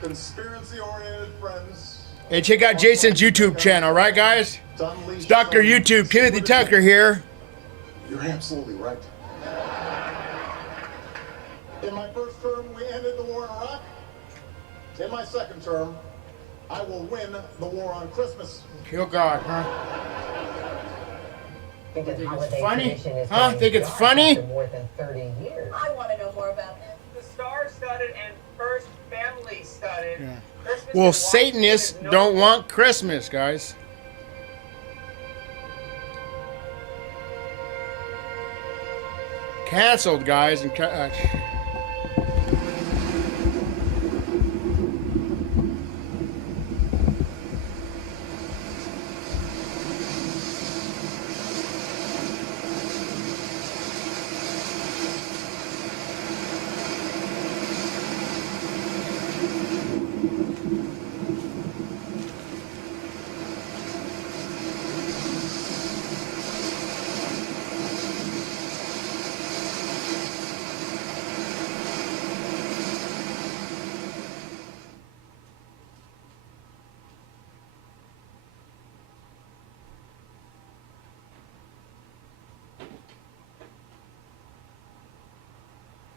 conspiracy-oriented friends. Hey, check out Jason's YouTube channel, right, guys? It's Dr. YouTube, Timothy Tucker here. You're absolutely right. In my first term, we ended the war in Iraq. In my second term, I will win the war on Christmas. Kill God, huh? Think it's funny? Huh? Think it's funny? More than 30 years. I want to know more about this. The star-studded and first family-studded. Yeah. Christmas Well, in Satanists Washington is don't want Christmas, guys. Canceled, guys. And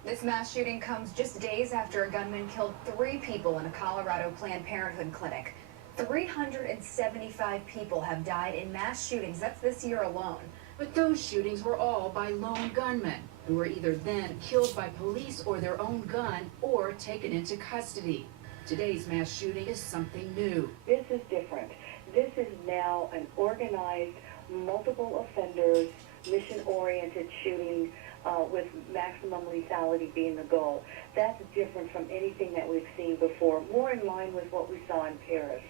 This mass shooting comes just days after a gunman killed 3 people in a Colorado Planned Parenthood clinic. 375 people have died in mass shootings. That's this year alone. But those shootings were all by lone gunmen who were either then killed by police or their own gun or taken into custody. Today's mass shooting is something new. This is different. This is now an organized, multiple offenders, mission-oriented shooting with maximum lethality being the goal. That's different from anything that we've seen before, more in line with what we saw in Paris.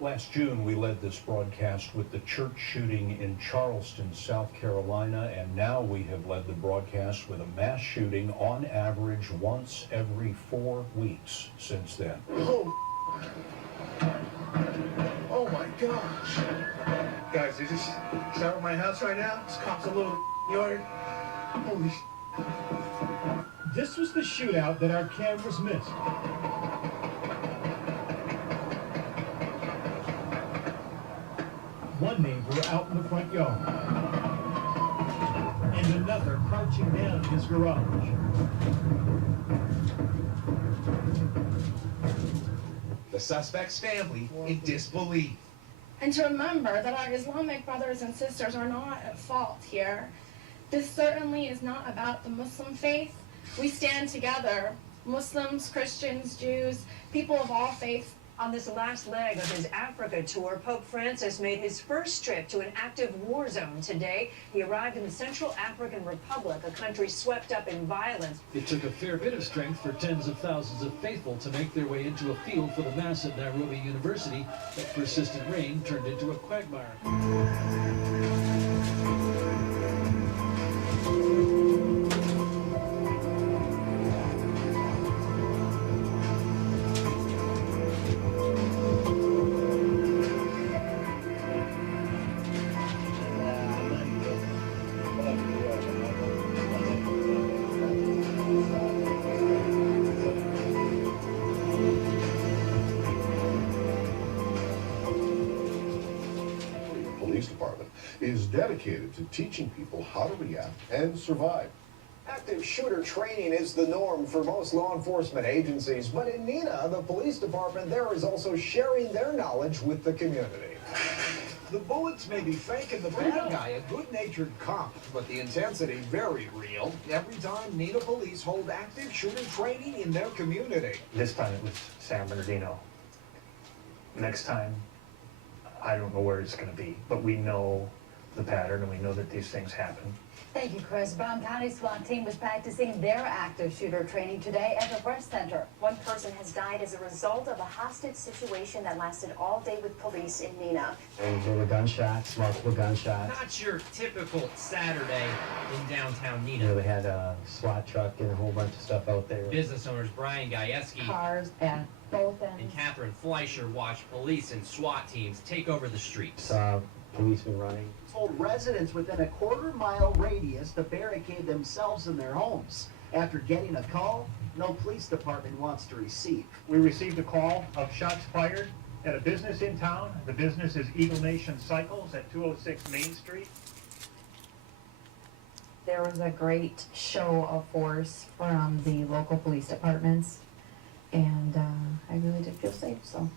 Last June, we led this broadcast with the church shooting in Charleston, South Carolina, and now we have led the broadcast with a mass shooting on average once every 4 weeks since then. Oh my gosh. Guys, is this out of my house right now? This cop's a little yard. Holy sh**. This was the shootout that our cameras missed. One neighbor out in the front yard, and another crouching down in his garage. The suspect's family in disbelief. And to remember that our Islamic brothers and sisters are not at fault here. This certainly is not about the Muslim faith. We stand together, Muslims, Christians, Jews, people of all faiths. On this last leg of his Africa tour, Pope Francis made his first trip to an active war zone today. He arrived in the Central African Republic, a country swept up in violence. It took a fair bit of strength for tens of thousands of faithful to make their way into a field for the Mass at Nairobi University, but persistent rain turned into a quagmire. Department is dedicated to teaching people how to react and survive. Active shooter training is the norm for most law enforcement agencies, but in Neenah, the police department there is also sharing their knowledge with the community. The bullets may be fake and the bad guy a good-natured cop, but the intensity very real every time Neenah police hold active shooter training in their community. This time it was San Bernardino. Next time, I don't know where it's going to be, but we know the pattern and we know that these things happen. Thank you, Chris. Brown County SWAT team was practicing their active shooter training today at the Breast Center. One person has died as a result of a hostage situation that lasted all day with police in Neenah. There were gunshots, multiple gunshots. Not your typical Saturday in downtown Neenah. You know, they had a SWAT truck and a whole bunch of stuff out there. Business owners Brian Gajewski Cars at both ends. and Catherine Fleischer watched police and SWAT teams take over the streets. Saw policemen running. Told residents within a quarter-mile radius to barricade themselves in their homes. after getting a call no police department wants to receive. We received a call of shots fired at a business in town. The business is Eagle Nation Cycles at 206 Main Street. There was a great show of force from the local police departments, and I really did feel safe, so.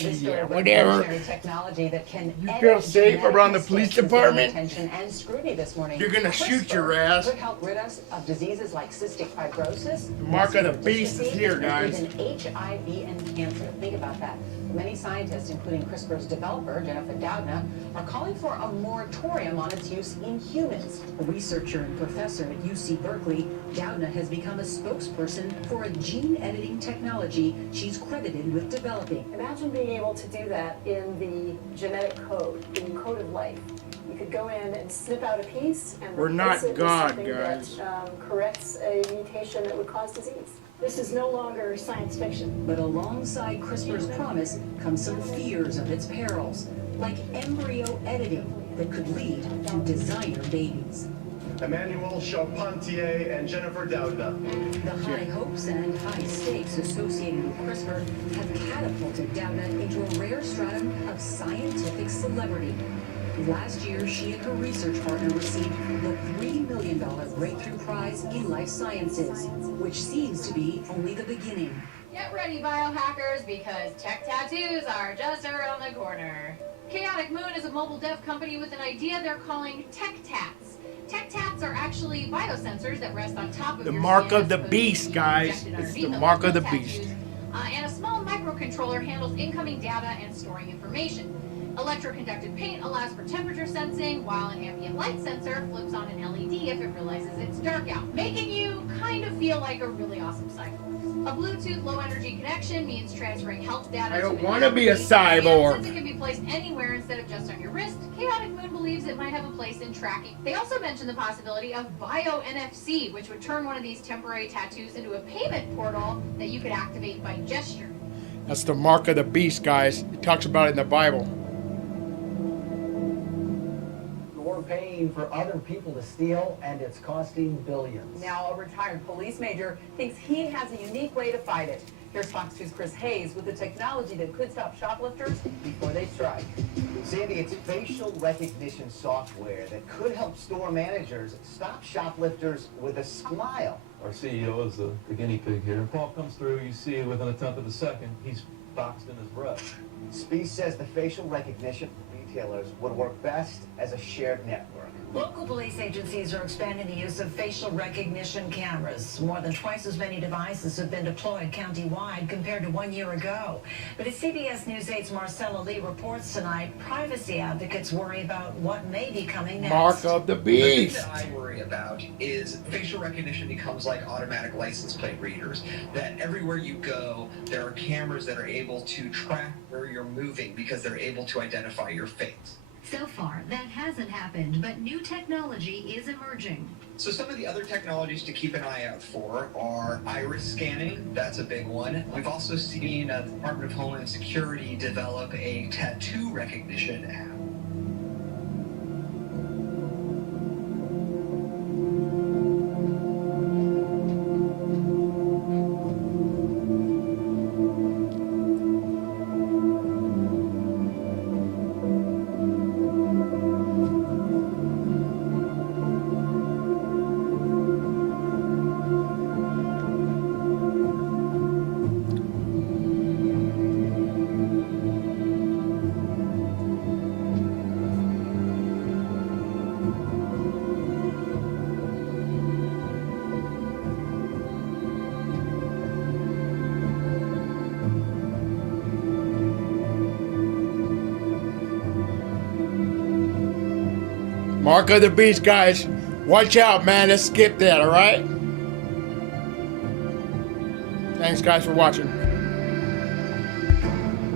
Yeah, whatever. Technology that can You feel safe around the police department? Attention and scrutiny this morning. You're gonna shoot your ass. Could help rid us of diseases like cystic fibrosis. The mark of the beast is here, guys. Even HIV and cancer. Think about that. Many scientists, including CRISPR's developer, Jennifer Doudna, are calling for a moratorium on its use in humans. A researcher and professor at UC Berkeley, Doudna has become a spokesperson for a gene editing technology she's credited with developing. Imagine being able to do that in the genetic code, the code of life. You could go in and snip out a piece and We're not replace it with God, something guys. that corrects a mutation that would cause disease. This is no longer science fiction. But alongside CRISPR's promise come some fears of its perils, like embryo editing that could lead to designer babies. Emmanuel Charpentier and Jennifer Doudna. The high hopes and high stakes associated with CRISPR have catapulted Doudna into a rare stratum of scientific celebrity. Last year, she and her research partner received the $3 million Breakthrough Prize in Life Sciences, which seems to be only the beginning. Get ready, biohackers, because tech tattoos are just around the corner. Chaotic Moon is a mobile dev company with an idea they're calling tech tats. Tech tats are actually biosensors that rest on top of The your mark skin of the as opposed to beast, being guys. injected It's the underneath them mark like of the real beast. tattoos. And a small microcontroller handles incoming data and storing information. Electroconductive paint allows for temperature sensing, while an ambient light sensor flips on an LED if it realizes it's dark out, making you kind of feel like a really awesome cyborg. A Bluetooth low-energy connection means transferring health data. I don't to want to be a cyborg. Since it can be placed anywhere instead of just on your wrist, Chaotic Moon believes it might have a place in tracking. They also mentioned the possibility of bio-NFC, which would turn one of these temporary tattoos into a payment portal that you could activate by gesture. That's the mark of the beast, guys. It talks about it in the Bible. We're paying for other people to steal, and it's costing billions. Now, a retired police major thinks he has a unique way to fight it. Here's Fox 2's Chris Hayes with the technology that could stop shoplifters before they strike. Sandy, it's facial recognition software that could help store managers stop shoplifters with a smile. Our CEO is the guinea pig here. Paul comes through, you see within a tenth of a second, he's boxed in his breath. Spies says the facial recognition for retailers would work best as a shared network. Local police agencies are expanding the use of facial recognition cameras. More than twice as many devices have been deployed county-wide compared to 1 year ago. But as CBS News 8's Marcella Lee reports tonight, privacy advocates worry about what may be coming next. Mark of the beast. The thing that I worry about is facial recognition becomes like automatic license plate readers. That everywhere you go, there are cameras that are able to track where you're moving because they're able to identify your face. So far, that hasn't happened, but new technology is emerging. So some of the other technologies to keep an eye out for are iris scanning. That's a big one. We've also seen the Department of Homeland Security develop a tattoo recognition app. Mark of the beast, guys. Watch out, man. Let's skip that, all right? Thanks, guys, for watching.